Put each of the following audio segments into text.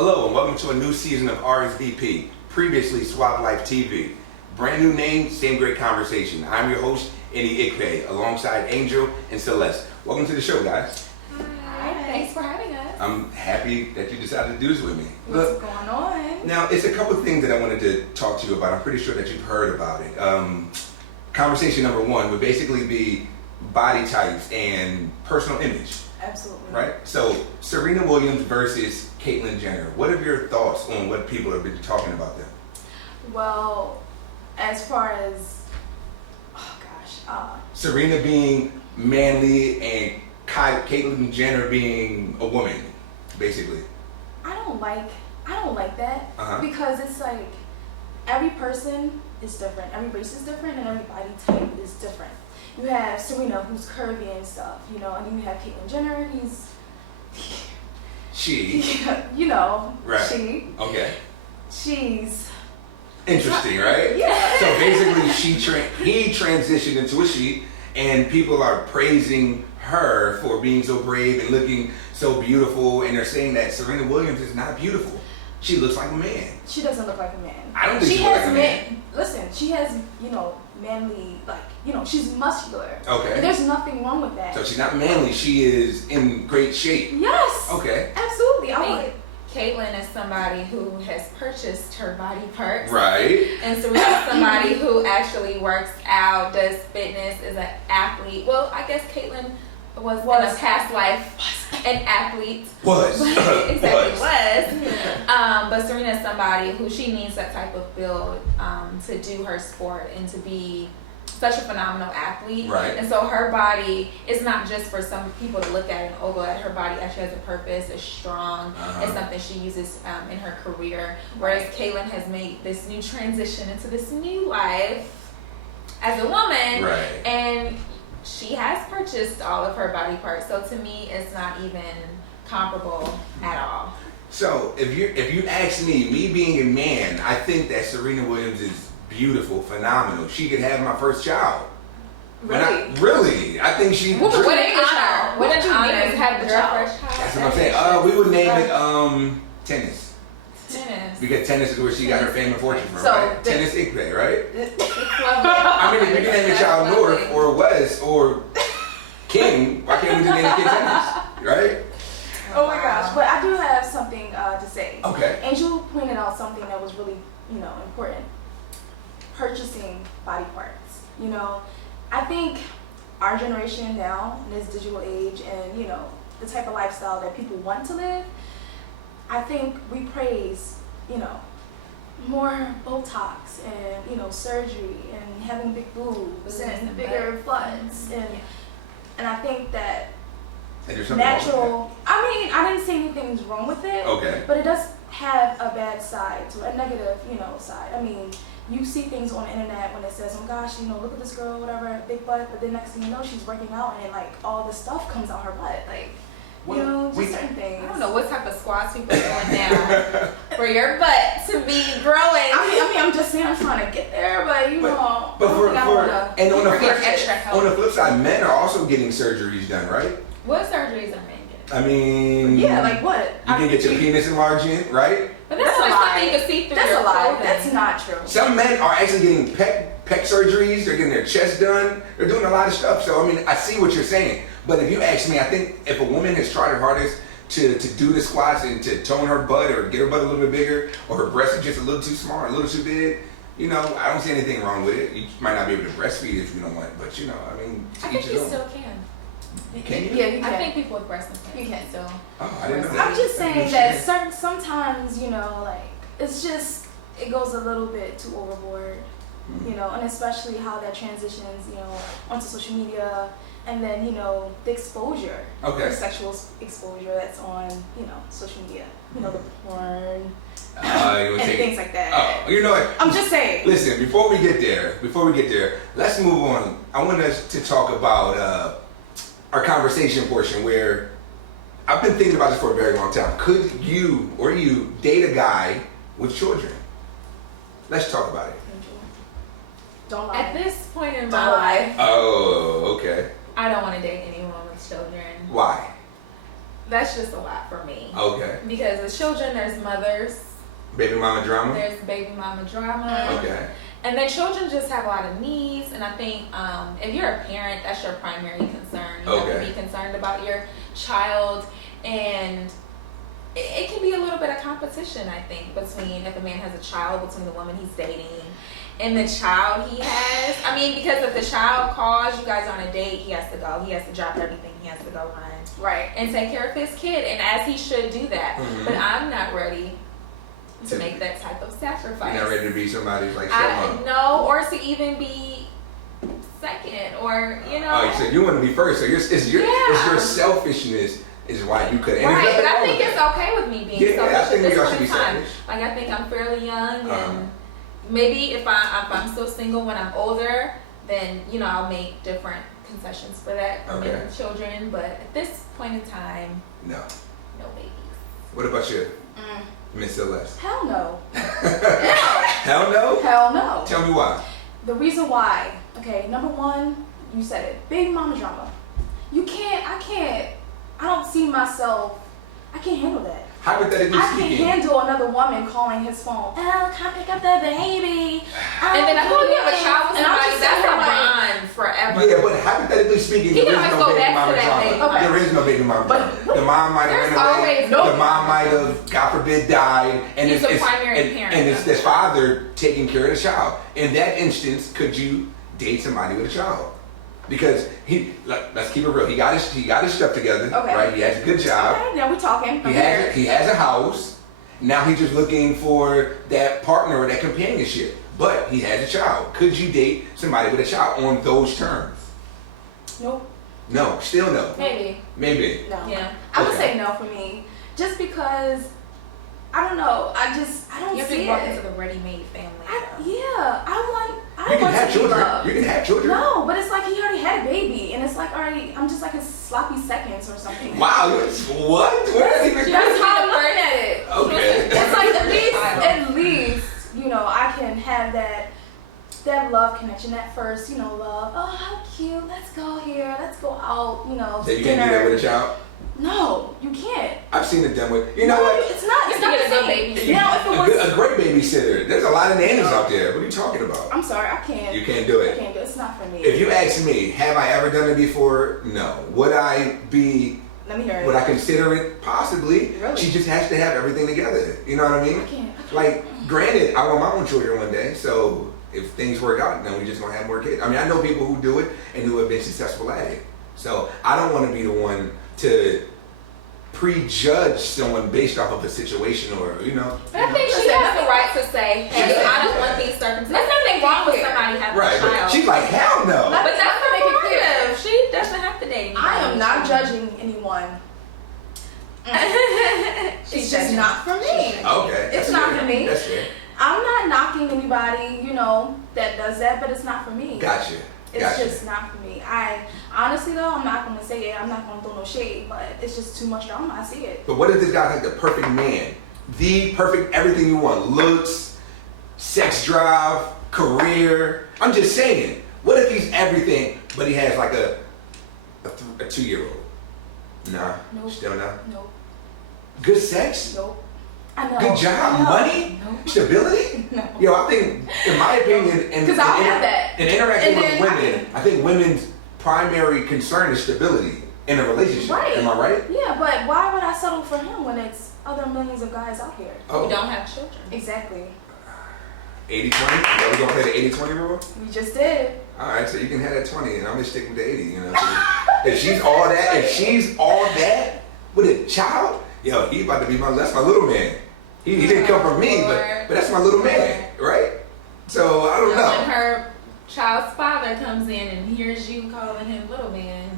Hello and welcome to a new season of RSVP, previously Swap Life TV. Brand new name, same great conversation. I'm your host, Any Ikpe, alongside Angel and Celeste. Welcome to the show, guys. Hi, thanks for having us. I'm happy that you decided to do this with me. What's going on? Now, it's a couple of things that I wanted to talk to you about. I'm pretty sure that you've heard about it. Conversation number one would basically be body types and personal image. Absolutely. Right? So, Serena Williams versus Caitlyn Jenner. What are your thoughts on what people have been talking about them? Well, as far as, Serena being manly and Caitlyn Jenner being a woman, basically. I don't like that because it's like every person is different, every race is different, and every body type is different. You have Serena, who's curvy and stuff, and then you have Caitlyn Jenner, She. Right. Okay. She's interesting, right? Yeah. So basically, he transitioned into a she, and people are praising her for being so brave and looking so beautiful, and they're saying that Serena Williams is not beautiful. She looks like a man. She doesn't look like a man. I don't think she looks like a man. Listen, she has, manly, she's muscular. Okay. And there's nothing wrong with that. So she's not manly. She is in great shape. Yes. Okay. Absolutely. I think Caitlyn is somebody who has purchased her body parts. Right. And Serena is somebody who actually works out, does fitness, is an athlete. Well, I guess Caitlyn was in a past life an athlete. Was. But Serena is somebody who she needs that type of build to do her sport and to be such a phenomenal athlete. Right. And so her body is not just for some people to look at and ogle at. Her body actually has a purpose, it's strong, it's something she uses in her career. Whereas Caitlyn has made this new transition into this new life as a woman. Right. And she has purchased all of her body parts. So to me, it's not even comparable at all. So if you ask me being a man, I think that Serena Williams is beautiful, phenomenal. She could have my first child. Really? Really. I think she... What an honor. What an honor to have your first child. That's what I'm saying. We would name it tennis. Tennis. Because tennis is where she got her fame and fortune from, So right? Tennis Ikpe, right? It's lovely. I mean, if you can name your child North or West or King, why can't we just name the kid tennis? Right? Oh my gosh. But I do have something to say. Okay. Angel pointed out something that was really, important. Purchasing body parts. I think our generation now, in this digital age and, the type of lifestyle that people want to live, I think we praise, more Botox and, surgery and having big boobs and bigger butts. And I think that natural, I didn't say anything's wrong with it. Okay. But it does have a bad side to it, a negative, side. I mean, you see things on the internet when it says, oh gosh, look at this girl, whatever, big butt, but then next thing you know, she's working out and all this stuff comes out her butt. Certain things. I don't know what type of squats people are doing now for your butt to be growing. I'm just saying I'm trying to get there, but on the flip side, men are also getting surgeries done, right? What surgeries are men getting? I mean, yeah, like what? You can get your penis enlarged, right? But that's a lie. You can see through that's your a lie. clothing. That's not true. Some men are actually getting pec surgeries. They're getting their chest done. They're doing a lot of stuff. So I mean, I see what you're saying. But if you ask me, I think if a woman has tried her hardest to do the squats and to tone her butt or get her butt a little bit bigger, or her breasts are just a little too small, or a little too big, I don't see anything wrong with it. You might not be able to breastfeed if you don't want, but I think you still can. Can you? Yeah, you can. I think people with breast implants. You can. So. Oh, I didn't know that. I'm just saying that sometimes, it's just, it goes a little bit too overboard, and especially how that transitions, onto social media, and then, the exposure, the sexual exposure that's on, social media, the porn, and things like that. Oh, you know what? I'm just saying. Listen, before we get there, let's move on. I want us to talk about our conversation portion where I've been thinking about this for a very long time. Could you date a guy with children? Let's talk about it. Don't lie. At this point in my Don't lie. life, Oh, okay. I don't want to date anyone with children. Why? That that's just a lot for me. Okay. Because with children, there's mothers, Baby mama drama? there's baby mama drama. Okay. And then children just have a lot of needs, and I think if you're a parent, that's your primary concern. You have to be concerned about your child, and it can be a little bit of competition, I think, between if a man has a child, between the woman he's dating and the child he has. I mean, because if the child calls, you guys on a date, he has to go. He has to drop everything. He has to go run. Right. And take care of his kid, and as he should do that. Mm-hmm. But I'm not ready to make that type of sacrifice. You're not ready to be somebody's like stepmom? No, or to even be second, or you know. Oh, you said you want to be first, so it's your selfishness is why you couldn't. Right, but I think it's okay with me being selfish I think at we all this should point be in time. selfish. Like I think I'm fairly young, and maybe if I'm still single when I'm older, then you know I'll make different concessions for that for me and children. But at this point in time, no babies. What about you, Miss Celeste? Hell no. Hell no? Hell no. Tell me why. The reason why, okay, number one, you said it, baby mama drama. I don't see myself, I can't handle that. Hypothetically I speaking. can't handle another woman calling his phone, oh, come pick up the baby. And then if you have a child with And I'm somebody, just that's a saying, like, bond forever. Yeah, but hypothetically speaking, He there can is always no go baby back mama to that drama. baby mama. There is no baby mama drama. The mom might have There's ran away. always The mom might have, God forbid, died. And He's the primary parent. And it's the father taking care of the child. In that instance, could you date somebody with a child? Because let's keep it real. He got his stuff together, right? He has a good job. Okay, now we're talking. He has a house. Now he's just looking for that partner or that companionship. But he has a child. Could you date somebody with a child on those terms? Nope. No, still no. Maybe. No. Yeah. I would say no for me. Just because, I don't know, I don't You have see to walk it. into the ready-made family. I You can want have to be children. loved. You can have children. No, but it's like he already had a baby, and it's like already, I'm just like his sloppy seconds or something. Wow, what? Where is he? That's how I'm looking at it. Okay. It's like at least, you know, I can have that love connection, that first, you know, love. Oh, how cute. Let's go here. Let's go out, you know, So you dinner. can't do that with a child? No, you can't. I've seen it done with, you know No, what? it's not. It's not get a the good same. baby. Now, if it was, A great babysitter. There's a lot of nannies out there. What are you talking about? I'm sorry, I can't. You can't do I it. can't do it. It's not for me. If you ask me, have I ever done it before? No. Would I be, Let me hear it. would I consider it? Possibly. Really? She just has to have everything together. You know what I mean? I can't. Like, granted, I want my own children one day, so if things work out, then we just gonna have more kids. I mean, I know people who do it and who have been successful at it. So I don't want to be the one to prejudge someone based off of a situation or, you know. But I think she has the right to say, hey, I don't want these circumstances. There's nothing wrong with somebody having Right, a child. but she's like, hell no. Let But me that's make it clear. prerogative. She doesn't have to date anybody. I am not judging anyone. It's just not for me. Okay. It's that's not fair. for me. That's fair. I'm not knocking anybody, you know, that does that, but it's not for me. Gotcha. It's just not for me. I honestly though, I'm not gonna say it. I'm not gonna throw no shade, but it's just too much drama. I see it. But what if this guy's like the perfect man? The perfect everything you want. Looks, sex drive, career. I'm just saying. What if he's everything, but he has like a 2-year-old? Nah. Nope. Still no? Nope. Good sex? Nope. I know. Good job? No. Money? No. Stability? No. Yo, I think, in my opinion, Because I'll have that. in interacting And with then women, I think women's primary concern is stability in a relationship. Right. Am I right? Yeah, but why would I settle for him when it's other millions of guys out here? We don't have children. Exactly. 80-20? Yeah, we gonna play the 80-20 rule? We just did. Alright, so you can have that 20 and I'm gonna stick with the 80, you know. So if she's all that with a child, yo, he about to be that's my little man. He didn't come from me, but that's my little man, right? So I don't When know. her child's father comes in and hears you calling him little man,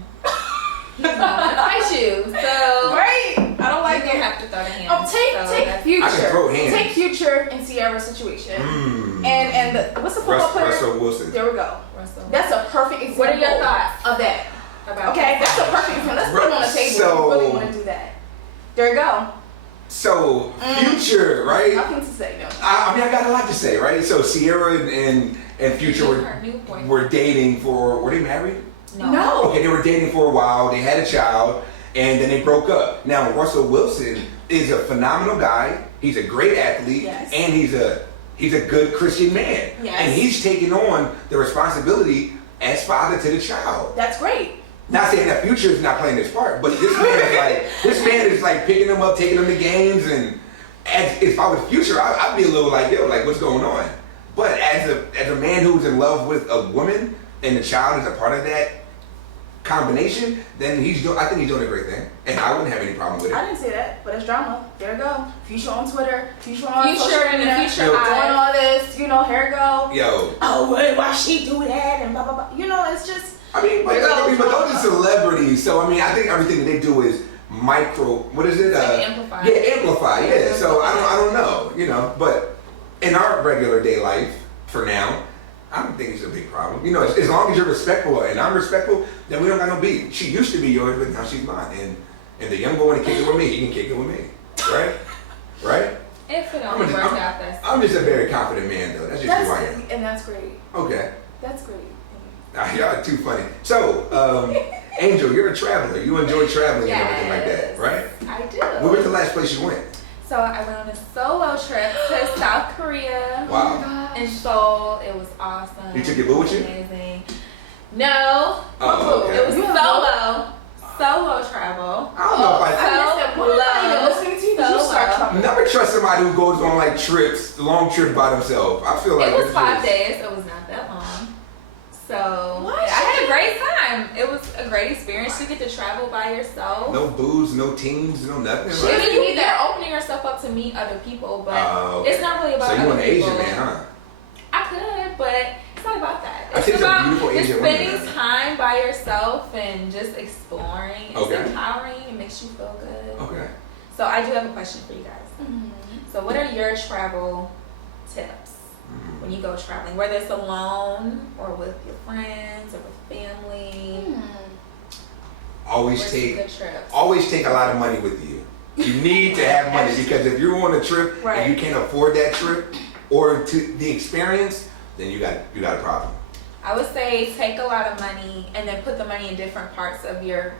he's gonna fight you. So Right. I don't like you it. have to throw the hands. Oh, take I Future. can throw hands. Take Future and Sierra's situation. Mm. And what's the football player? Russell Wilson. There we go. Russell. That's a perfect example. What are your thoughts of that? about Okay, that's a perfect example. Let's put it on the table. So- if you really want to do that. There you go. So Future, right? Nothing to say, no. I mean, I got a lot to say, right? So Sierra and Future her new boyfriend. were dating were they married? No. Okay, they were dating for a while. They had a child, and then they broke up. Now Russell Wilson is a phenomenal guy. He's a great athlete, Yes. and he's a good Christian man, Yes. and he's taking on the responsibility as father to the child. That's great. Not saying that Future is not playing this part, but this man is like picking them up, taking them to games, and if I was Future, I'd be a little like, yo, like what's going on? But as a man who's in love with a woman and the child is a part of that combination, then I think he's doing a great thing, and I wouldn't have any problem with it. I didn't say that, but it's drama. There you go. Future on Twitter, Future on Future social and media, the Future doing eyes. all this, here it go. Yo, Oh, wait, why she do that and blah blah blah. It's just. but those are celebrities, so I think everything they do is what is it? Amplify. Yeah, amplify. Yeah. So I don't know, but in our regular day life, for now, I don't think it's a big problem. As long as you're respectful and I'm respectful, then we don't got no beef. She used to be yours, but now she's mine. And the young boy want to kick it with me, he can kick it with me, right? Right? If it only works out, that's I'm just a very confident man, though. That's just who I am. And that's great. Okay. That's great. Y'all are too funny. So, Angel, you're a traveler. You enjoy traveling and everything like that, right? I do. Where was the last place you went? So I went on a solo trip to South Korea. Wow. In Seoul. It was awesome. You took your boo with you? Amazing. No. Oh, okay. It was solo travel. I don't know if I'm listening to you because you start talking. never trust somebody who goes on like trips, long trips by themselves. I feel like It was it's 5 just- days. It was not that long. So What? I had a great time. It was a great experience. You get to travel by yourself. No booze, no teams, no nothing. I Right? mean, you're opening yourself up to meet other people, but Okay. it's not really about So you other an Asian people. man, huh? I could, but it's not about that. I It's see some about beautiful just Asian women spending there. time by yourself and just exploring. It's Okay. empowering. It makes you feel good. Okay. So I do have a question for you guys. Mm-hmm. So what are your travel tips when you go traveling, whether it's alone or with your friends or with family? Always What's some take good trips? always take a lot of money with you. You need to have money because if you're on a trip Right. and you can't afford that trip or to the experience, then you got a problem. I would say take a lot of money and then put the money in different parts of your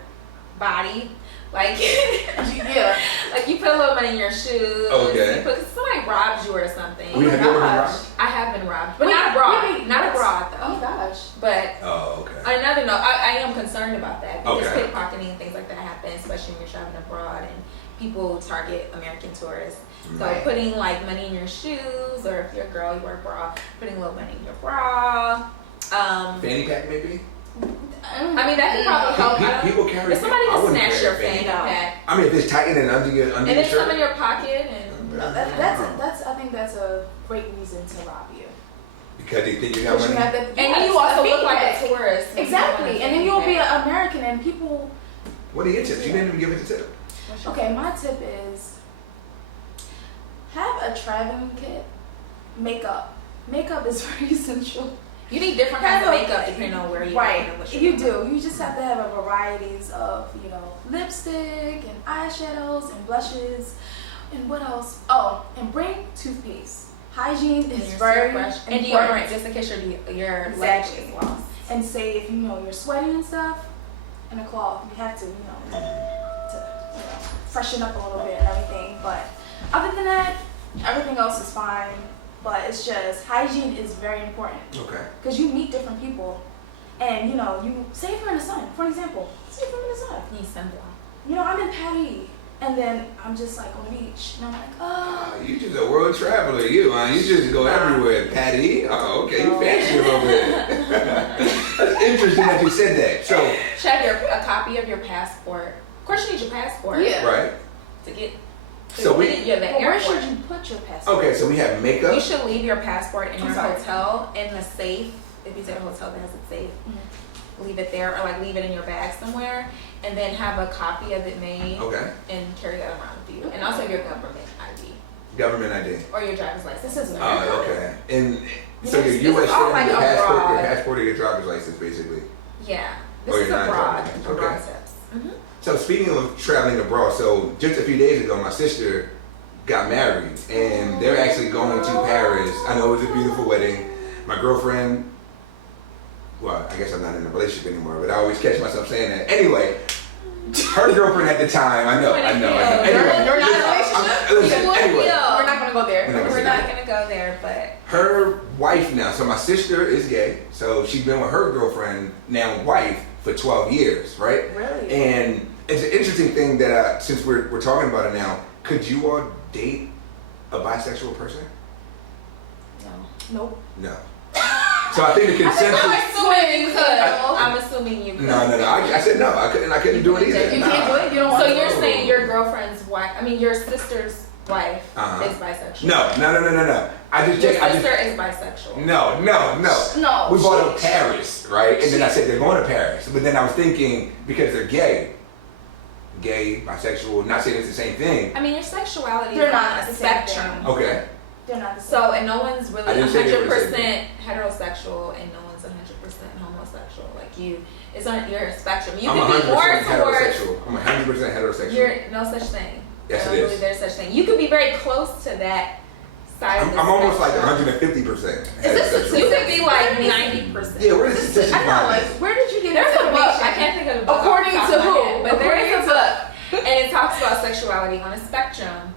body. Like, Yeah. like you put a little money in your shoes. Okay. You put, somebody robs you or something. Have you ever been robbed? I have been robbed, but Wait, not abroad. really? Not That's- abroad Oh though. gosh. But Oh, okay. on another note, I am concerned about that because Okay. pickpocketing and things like that happen, especially when you're traveling abroad and people target American tourists. So Right. putting like money in your shoes, or if you're a girl, you wear a bra, putting a little money in your bra. Fanny pack maybe? I mean, that could probably help. I don't- People carry. If somebody I can wouldn't snatch carry your a fanny. fanny No. pack, I mean, if it's tight and under your and then shirt. some in your pocket, and No, that's I think that's a great reason to rob you. Because they think you got Because you money. have that. and then you yes, also a look like feedback. a tourist. when you Exactly, want a and then you'll be fanny pack. an American, and people. What are your tips? You didn't even give it a tip. What's your Okay, my tip is have a traveling kit. Makeup. Makeup is very essential. You need different kinds of Have a- makeup depending on where you're Right, going and what you're you doing. do. You just have to have a varieties of, lipstick and eyeshadows and blushes and what else? Oh, and bring toothpaste. Hygiene And is your very toothbrush. And important. deodorant, just in case your legs Exactly. is lost. And say if you're sweating and stuff, and a cloth, you have to, freshen up a little bit and everything. But other than that, everything else is fine. But it's just hygiene is very important Okay. because you meet different people, and you say if you're in the sun. For example, say if I'm in the sun. Need sunblock. I'm in Paris, and then I'm just like on the beach, and I'm like, oh. You just a world traveler, you, huh? You just go everywhere. Patty? Oh, okay. You No. fancy a little bit. That's interesting that you said that. So, Should have a copy of your passport. Of course, you need your passport. Yeah. right. To get. So we. you're the Well, where airport. should you put your passport? Okay, so we have makeup. You should leave your passport in I'm your sorry. hotel in the safe. If you say a hotel that has a safe, leave it there, or like leave it in your bag somewhere, and then have a copy of it made Okay. and carry that around with you, and also your government ID Government ID. or your driver's license. This is Oh, okay. And so Yes, your this U.S. is all citizen, like your abroad. passport or your driver's license, basically. Yeah, this Or is your abroad. non-driver's. Abroad Okay. tips. So speaking of traveling abroad, so just a few days ago, my sister got married, and they're actually going to Paris. I know it was a beautiful wedding. My girlfriend, well, I guess I'm not in a relationship anymore, but I always catch myself saying that. Anyway, Her girlfriend at the time, I know. You're not in a relationship? Anyway, We're not gonna go there. We're not gonna go there, but her wife now, so my sister is gay, so she's been with her girlfriend, now wife, for 12 years, right? Really? And it's an interesting thing that since we're talking about it now, could you all date a bisexual person? Nope. No. So I think the consensus. I'm assuming you could. No. I said no. I couldn't do it either. You can't do it. You don't want So to. you're saying your girlfriend's wife? I mean, your sister's wife is bisexual. No. Your sister is bisexual. No. No. We bought to Paris, right? And then I said they're going to Paris. But then I was thinking, because they're gay, bisexual, not saying it's the same thing. I mean, your sexuality They're is not on a the same spectrum. Okay. They're not the same. So, and no one's really I didn't say they were the 100% same. heterosexual and no one's 100% homosexual. Like you, it's on your spectrum. You I'm can be 100% more towards. heterosexual. I'm 100% heterosexual. You're no such thing. Yes, I don't it is. believe there's such thing. You could be very close to that side of the I'm almost like spectrum. 150%. this You heterosexual. could be like 90%. Yeah, where does the statistics I know. Like, find where did you get There's this a book. information? I can't think of the book. According off the to top of my who? head, but there According is a to- book, and it talks about sexuality on a spectrum.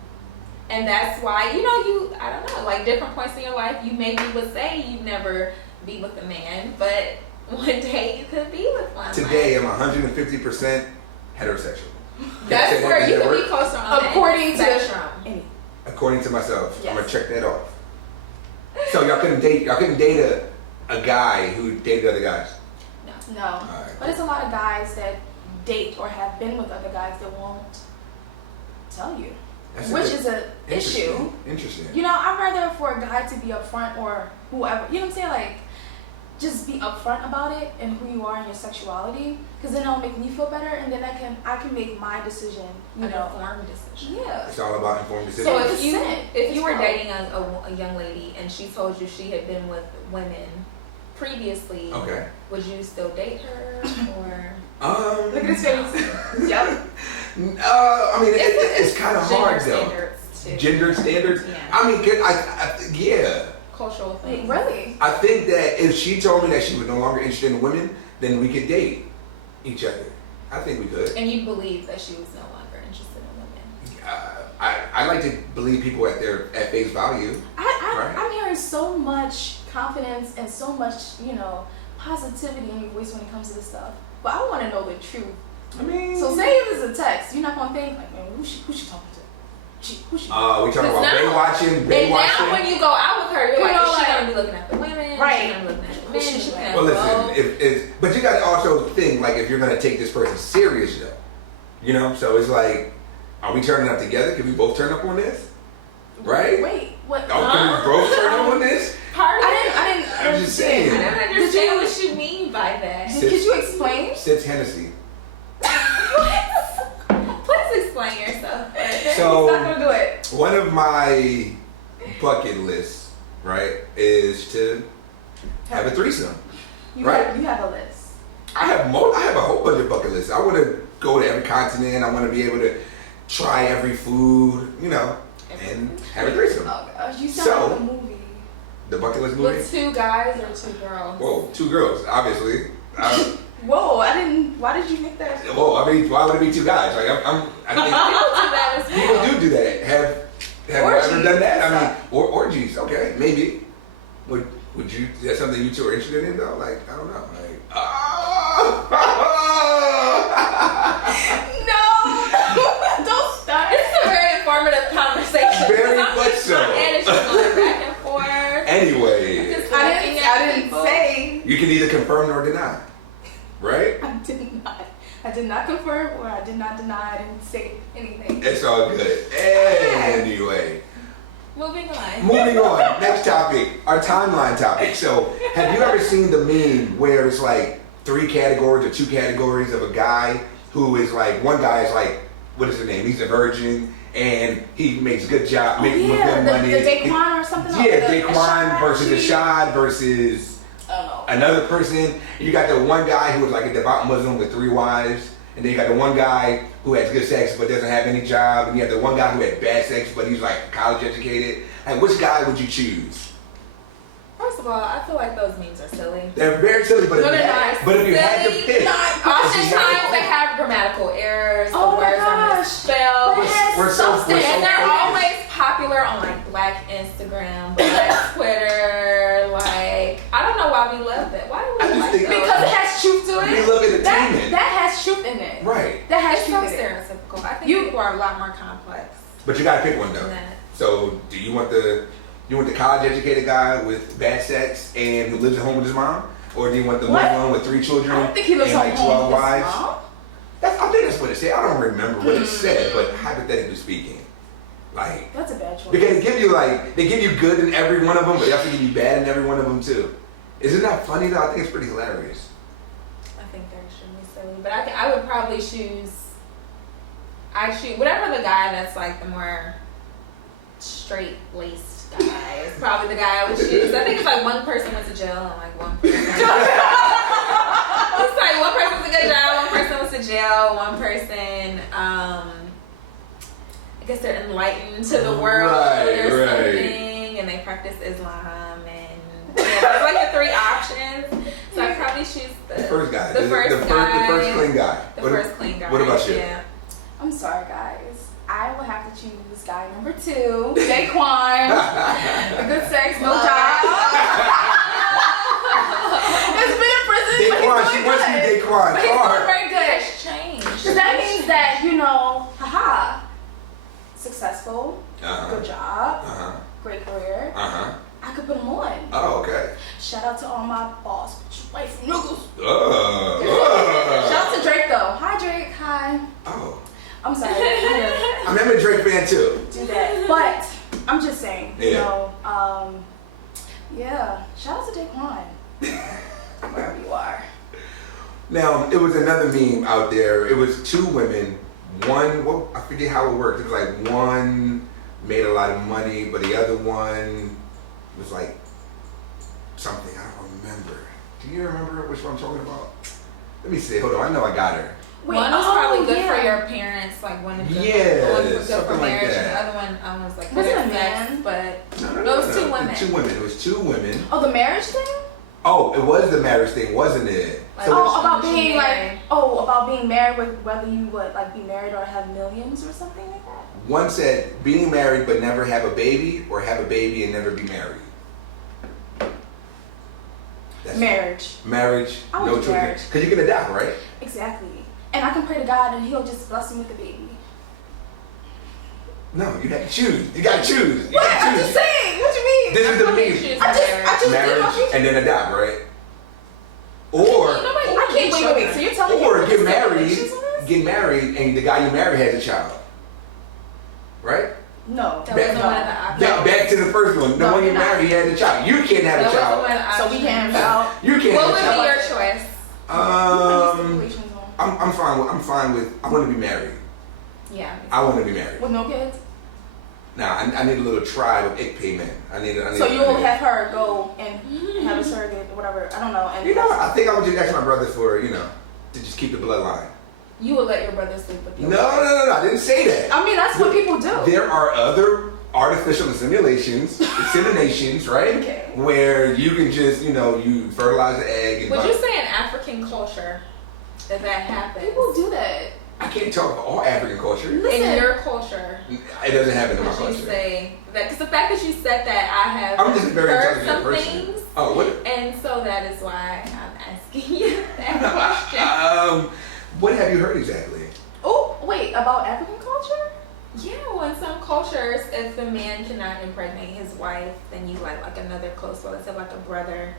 And that's why, I don't know, like different points in your life, you maybe would say you'd never be with a man, but one day you could be with one. Today, I'm 150% heterosexual. That's Say where that you in could that be word? closer on According the to- spectrum. According to myself, Yes. I'm gonna check that off. So y'all couldn't date a guy who dated other guys. No. Alright. But there's a lot of guys that date or have been with other guys that won't tell you, That's a which good- is an issue. Interesting. You know, I'd rather for a guy to be upfront or whoever, you know what I'm saying? Like, just be upfront about it and who you are and your sexuality, because then it'll make me feel better, and then I can make my decision. You An know, informed decision. yeah. It's all about informed decisions. So It's if you consent. if you were It's dating a young lady and she told you she had been with women previously, Okay. would you still date her or? Look at his face. Yep. I mean, it's kind of hard though. Standards too. Gender standards. Yeah. I mean, yeah. Cultural Wait, things. really? I think that if she told me that she was no longer interested in women, then we could date each other. I think we could. And you believe that she was no longer interested in women. I like to believe people at face value. Right. I'm hearing so much confidence and so much, positivity in your voice when it comes to this stuff. But I want to know the truth. I mean, So say if it's a text, you're not gonna think like, man, who's she talking to? Who's she? we talking about now- Baywatching. And now when you go out with her, you're You like, know, is she like- gonna be looking at the women? Right. Is she gonna be looking at the men? Who's Is she she like? gonna Well, go? listen, but you got to also think like if you're gonna take this person serious though, so it's like, are we turning up together? Can we both turn up on this? Right? Wait, what? Oh, can we both turn up on this? Pardon? I didn't. I'm just saying. I don't Did understand you- what you mean by that. Sis- Could you explain? Sits Hennessy. Please explain yourself. So- He's not gonna do it. One of my bucket lists, right, is to have a threesome. You Right. have a list. I have a whole bunch of bucket lists. I want to go to every continent. I want to be able to try every food, and have a threesome. Oh gosh, you sound So- like a movie. The bucket list movie. With 2 guys or 2 girls? Whoa, 2 girls, obviously. Whoa, I didn't. Why did you make that? Whoa, I mean, why would it be 2 guys? Like, I People do that as think well. people do that. Have you ever done that? I mean, orgies. Okay, maybe. Would you? Is that something you 2 are interested in though? Like, I don't know. Like, No, don't start. This is a very informative conversation. Very I'm much just- so. My head is just going back and forth. Anyway, Just looking at I didn't people. say. you can either confirm or deny, right? I did not confirm or I did not deny. I didn't say anything. It's all good. Anyway, Moving on. moving on. Next topic, our timeline topic. So, have you ever seen the meme where it's like 3 categories or 2 categories of a guy who is like, one guy is like, what is his name? He's a virgin and he makes good job, making good money. the Daquan or something. Yeah, the Daquan versus Ashad. Ashad versus I don't know. another person. You got the one guy who is like a devout Muslim with 3 wives. And then you got the one guy who has good sex but doesn't have any job. And you have the one guy who had bad sex but he's like college educated. And which guy would you choose? First of all, I feel like those memes are silly. They're very silly, but No, if you they're had, not. but if you had to Silly. pick, Oftentimes they have grammatical errors. Black Instagram, Black Twitter. Like, I don't know why we love that. Why do I we just like think- those? Because it has truth to it. We love entertainment. That has truth in it. Right. That has It's so truth in it. stereotypical. I think You- people are a lot more complex But you gotta pick one though. than that. So do you want the college educated guy with bad sex and who lives at home with his mom? Or do you want the What? Muslim with 3 children I don't think he lives and at like home 12 with his wives? mom. I think that's what it said. I don't remember what it said, but hypothetically speaking, like, That's a bad choice. because they give you good in every one of them, but they also give you bad in every one of them too. Isn't that funny though? I think it's pretty hilarious. I think they're extremely silly, but I would probably choose. I choose whatever the guy that's like the more straight laced guy is probably the guy I would choose. I think it's like one person went to jail and like one person. It's like one person went to good job, one person went to jail, one person. I guess they're enlightened to the world or something, and they practice Islam, and yeah, there's like the 3 options. So I probably choose The first guy. The first guy. The first clean guy. The What- first clean guy. What about you? Yeah. I'm sorry, guys. I will have to choose guy number 2, Daquan. The good sex, no job. It's been in prison, but Daquan, he's she doing wants good. to be Daquan. But he's Call doing her. very good. It's changed. So that means that, haha, successful, Uh-huh. good job, Uh-huh. great career. Uh-huh. I could put him on. Oh, okay. Shout out to all my boss, wife niggas. Oh. Shout out to Drake though. Hi Drake, hi. Oh. I'm sorry. I I'm a Drake fan too. had to do that. But I'm just saying, Yeah. yeah. Shout out to Daquan. Wherever you are. Now, it was another meme out there. It was 2 women. One, well, I forget how it worked. It was like one made a lot of money, but the other one was like something. I don't remember. Do you remember which one I'm talking about? Let me see. Hold on. I know I got her. Wait, One was probably good yeah. for your parents, like one of them. Yeah, One was good for something like marriage, and that. the other one was like Was it good a for sex, man? but No, Those 2 The women. 2 women. It was 2 women. Oh, the marriage thing? Oh, it was the marriage thing, wasn't it? Like, So Oh, she about was being married. about being married with whether you would like be married or have millions or something like that. one said being married but never have a baby, or have a baby and never be married. That's Marriage. Marriage, I would no do children. marriage. Because you can adopt, right? Exactly. And I can pray to God and He'll just bless me with a baby. No, you got to choose. You got to choose. You What? gotta I'm choose. just saying. What you mean? This is the Probably meme. choose I just marriage. did my Marriage future. and then adopt, right? Or I can't. Wait. So you're telling me or there's get married, stipulations on this? get married, and the guy you marry has a child, right? No. That wasn't one of the options. Back to the first one. The No, one you you're not. married, he has a child. You can't have That a wasn't child. one of the So we options. can't out. You can't What have would a be child. your choice? Um, I'm fine with. I want to be married. Yeah. I want to be married. With no kids. Now I need a little tribe of ICP men. I need. So you'll have her go and have a surrogate or whatever. I don't know. And You know, I think I would just ask my brother for to just keep the bloodline. You would let your brother sleep with you. No. I didn't say that. I mean, that's what people do. There are other artificial inseminations, right? Okay. Where you can just, you fertilize the egg. And Would you say in African culture that happens? People do that. I can't talk about all African culture. Listen. In your culture, It doesn't happen in my would you culture. say that? Because the fact that you said that, I have I'm just a very heard intelligent some person. things, Oh, what? and so that is why I'm asking you that question. What have you heard exactly? Oh, wait, about African culture? Yeah, well, in some cultures, if the man cannot impregnate his wife, then you like another close relative, like a brother.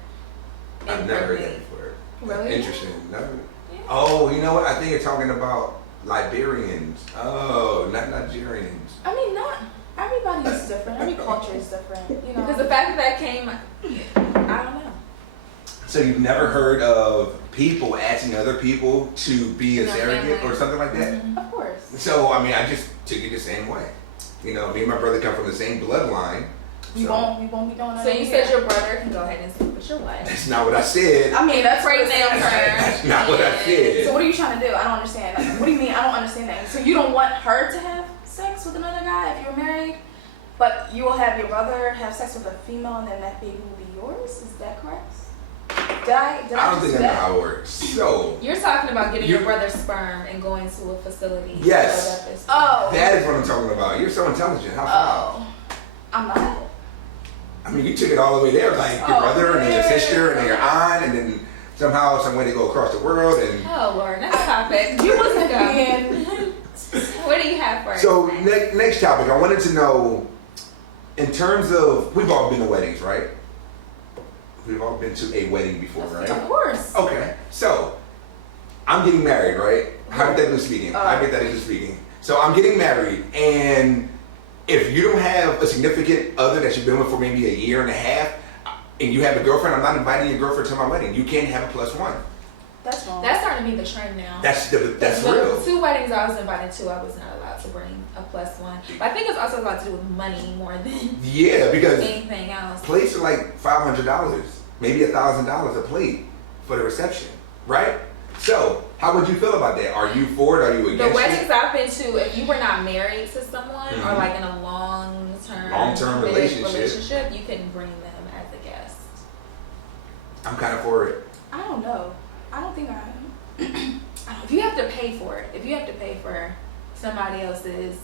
I've never heard that impregnate. before. Really? Interesting. Never. Yeah. Oh, you know what? I think you're talking about Liberians. Oh, not Nigerians. I mean, not everybody is different. Every culture is different. Because the fact that came, I don't know. So you've never heard of people asking other people to be a No, surrogate family. or something like that? Mhm. Of course. So, I mean, I just took it the same way. Me and my brother come from the same bloodline. We So won't be doing that. So you over said here. your brother can go ahead and sleep with your wife. that's not what I said. I mean, that's Pray what it nail sounds her. like. That's not what I So said. what are you trying to do? I don't understand. Like, what do you mean? I don't understand that. So you don't want her to have sex with another guy if you're married, but you will have your brother have sex with a female, and then that baby will be yours. Is that correct? Did I I don't just think do I know that? how it works. So, You're talking about getting You- your brother's sperm and going to a facility. Yes. So that this- Oh. that is what I'm talking about. You're so intelligent. How far? Oh. I'm not. I mean, you took it all the way there, like your brother and then your sister and then your aunt, and then somehow, some way they go across the world. And Oh Lord, next topic. You wasn't Go. being. What do you have for us? so next topic, I wanted to know, in terms of, we've all been to weddings, right? We've all been to a wedding before, right? Of course. Okay, so I'm getting married, right? Hypothetically speaking. So I'm getting married, and if you don't have a significant other that you've been with for maybe a year and a half, and you have a girlfriend, I'm not inviting your girlfriend to my wedding. You can't have a +1. That's wrong. That's starting to be the trend now. That's The real. 2 weddings I was invited to, I was not allowed to bring a +1. But I think it's also a lot to do with money more than Yeah, because anything else. plates are like $500, maybe $1,000 a plate for the reception, right? So, how would you feel about that? Are you for it? Are you The against weddings it? I've been to, if you were not married to someone or Mhm. like in a long-term Relationship. you can bring them as a guest. I'm kind of for it. I don't know. I don't think I am. If you have to pay for it, if you have to pay for somebody else's,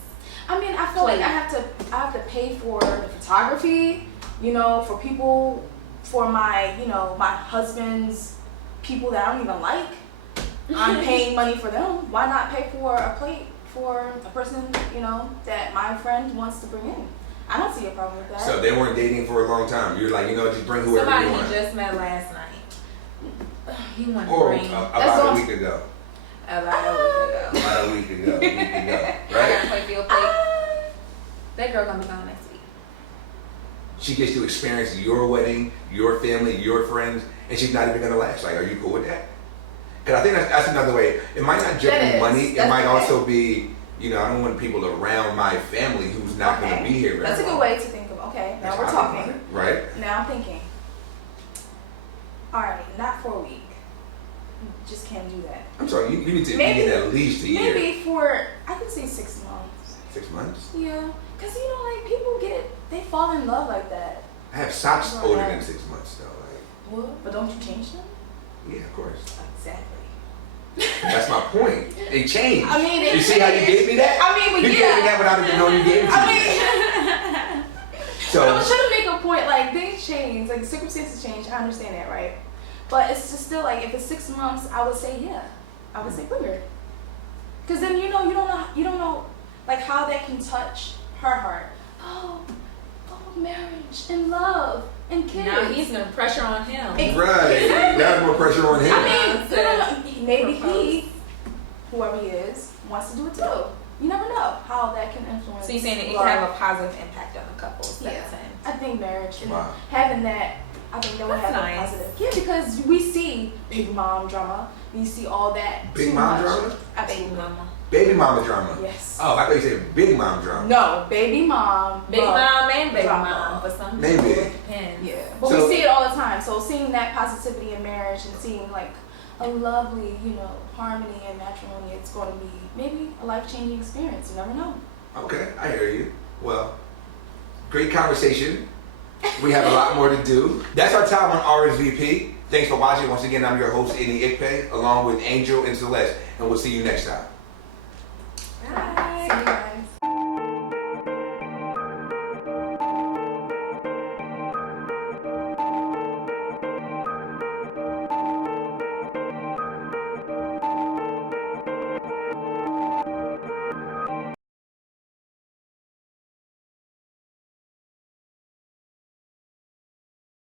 I mean, I feel like I have to pay for the photography, you know, for people, for my, you know, my husband's people that I don't even like. I'm paying money for them. Why not pay for a plate for a person, you know, that my friend wants to bring in? I don't see a problem with that. So they weren't dating for a long time. You're like, you know, just bring whoever somebody you you want. just met last night. You want to Or bring about a week ago. about a week ago. About a week ago. I Right? gotta play for your plate. That girl gonna be gone next week. She gets to experience your wedding, your family, your friends, and she's not even gonna last. Like, are you cool with that? Because I think that's another way. It might not just That be is. money. It That's might okay. also be, you know, I don't want people around my family who's not going to be here very That's a long. good way to think of. Okay, now That's we're how I think about talking. it, right? Now I'm thinking. All right, not for a week. You just can't do that. I'm sorry, you need to Maybe- be in at least a year. Maybe for, I could say 6 months. 6 months? Yeah, because you know, like people they fall in love like that. I have socks Right. older than 6 months though. What? But don't you change them? Like, yeah, of course. Exactly. That's my point. They changed. I mean, you see how you gave me that? I mean, but you yeah. gave me that without even knowing you gave it to I me. mean, So I was trying to make a point. Like things change, like circumstances change. I understand that, right? But it's just still like if it's 6 months, I would say yeah. I would say bring her. Because then you don't know like how that can touch her heart. Oh, marriage and love and kids. Now he's no pressure on him. right, that's more pressure on him. I mean, to maybe propose. whoever he is, wants to do it too. You never know how that can influence. So you're saying that it love. can have a positive impact on the couple? Yeah. I think marriage and Wow. having that, I think that would That's have nice. a positive. Yeah, because we see big mom drama. We see all that. Big too mom much. drama? Baby Absolutely. mama. Baby mama drama. Yes. Oh, I thought you said big mom drama. No, baby mom. Big love mom and baby drama. mom for some Maybe. people. It depends. Yeah, but So- we see it all the time. So seeing that positivity in marriage and seeing like a lovely, harmony and matrimony, it's going to be maybe a life-changing experience. You never know. Okay, I hear you. Well, great conversation. We have a lot more to do. That's our time on RSVP. Thanks for watching. Once again, I'm your host, Any Ikpe, along with Angel and Celeste, and we'll see you next time. Bye. See you guys.